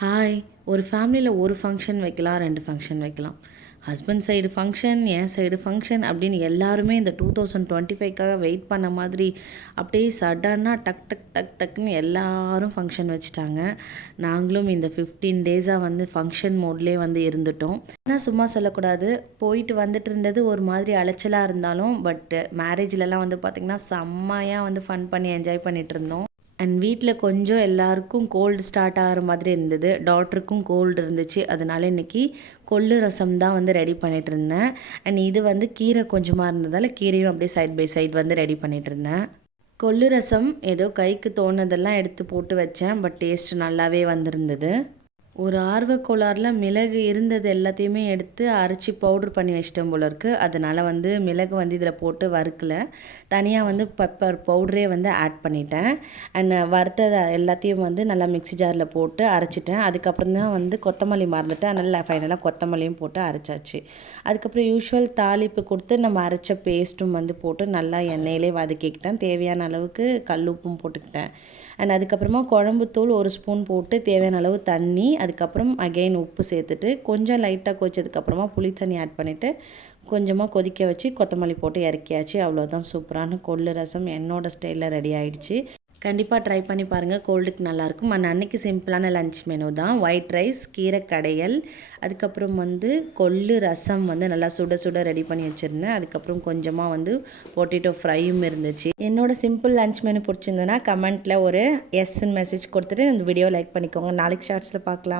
Hi. ஒரு ஃபேமிலியில் ஒரு ஃபங்க்ஷன் வைக்கலாம், 2 ஃபங்க்ஷன் வைக்கலாம். ஹஸ்பண்ட் சைடு ஃபங்க்ஷன், என் சைடு ஃபங்க்ஷன் அப்படின்னு எல்லாருமே இந்த 2025க்காக வெயிட் பண்ண மாதிரி அப்படியே சடனாக டக் டக் டக் டக்குன்னு எல்லாரும் ஃபங்க்ஷன் வச்சுட்டாங்க. நாங்களும் இந்த 15 டேஸாக வந்து ஃபங்க்ஷன் மோட்லேயே வந்து இருந்துட்டோம். ஆனால் சும்மா சொல்லக்கூடாது, போயிட்டு வந்துட்டு இருந்தது ஒரு மாதிரி அலைச்சலாக இருந்தாலும் மேரேஜ்லலாம் வந்து பார்த்திங்கன்னா செம்மையாக வந்து ஃபன் பண்ணி என்ஜாய் பண்ணிகிட்டு இருந்தோம். அண்ட் வீட்டில் கொஞ்சம் எல்லாருக்கும் கோல்டு ஸ்டார்ட் ஆகிற மாதிரி இருந்தது. டாட்டருக்கும் கோல்டு இருந்துச்சு. அதனால இன்றைக்கி கொள்ளு ரசம் தான் வந்து ரெடி பண்ணிகிட்டு இருந்தேன். அண்ட் இது வந்து கீரை கொஞ்சமாக இருந்ததால் கீரையும் அப்படியே சைட் பை சைட் வந்து ரெடி பண்ணிகிட்டு இருந்தேன். கொள்ளு ரசம் ஏதோ கைக்கு தோணுதெல்லாம் எடுத்து போட்டு வச்சேன். டேஸ்ட் நல்லாவே வந்திருந்தது. ஒரு ஆர்வக்கோளாறில் மிளகு இருந்தது எல்லாத்தையுமே எடுத்து அரைச்சி பவுட்ரு பண்ணி வச்சிட்டேன் போல இருக்குது. அதனால் வந்து மிளகு வந்து இதில் போட்டு வறுக்கலை. தனியாக வந்து பெப்பர் பவுட்ரே வந்து ஆட் பண்ணிட்டேன். அண்ட் வறுத்ததை எல்லாத்தையும் வந்து நல்லா மிக்ஸி ஜாரில் போட்டு அரைச்சிட்டேன். அதுக்கப்புறம் தான் வந்து கொத்தமல்லி மறந்துட்டேன். அதனால் ஃபைனலாக கொத்தமல்லியும் போட்டு அரைச்சாச்சு. அதுக்கப்புறம் யூஷுவல் தாளிப்பு கொடுத்து நம்ம அரைச்ச பேஸ்ட்டும் வந்து போட்டு நல்லா எண்ணெயிலே வதக்கிக்கிட்டேன். தேவையான அளவுக்கு கல்லுப்பும் போட்டுக்கிட்டேன். அண்ட் அதுக்கப்புறமா குழம்புத்தூள் 1 ஸ்பூன் போட்டு தேவையான அளவு தண்ணி, அதுக்கப்புறம் அகெயின் உப்பு சேர்த்துட்டு கொஞ்சம் லைட்டாக கொதிச்சதுக்கப்புறமா புளி தண்ணி ஆட் பண்ணிவிட்டு கொஞ்சமாக கொதிக்க வச்சு கொத்தமல்லி போட்டு இறக்கியாச்சு. அவ்வளோதான், சூப்பரான கொள்ளு ரசம் என்னோடய ஸ்டைலில் ரெடி ஆகிடுச்சு. கண்டிப்பாக ட்ரை பண்ணி பாருங்கள், கோல்டுக்கு நல்லாயிருக்கும். அன்றைக்கி சிம்பிளான லன்ச் மெனு தான். ஒயிட் ரைஸ், கீரை கடையல், அதுக்கப்புறம் வந்து கொள்ளு ரசம் வந்து நல்லா சுட சுட ரெடி பண்ணி வச்சுருந்தேன். அதுக்கப்புறம் கொஞ்சமாக வந்து பொட்டேட்டோ ஃப்ரையும் இருந்துச்சு. என்னோடய சிம்பிள் லன்ச் மெனு பிடிச்சிருந்ததுன்னா கமெண்ட்டில் ஒரு எஸ்ன்னு மெசேஜ் கொடுத்துட்டு இந்த வீடியோ லைக் பண்ணிக்கோங்க. நாளைக்கு ஷார்ட்ஸில் பார்க்கலாம்.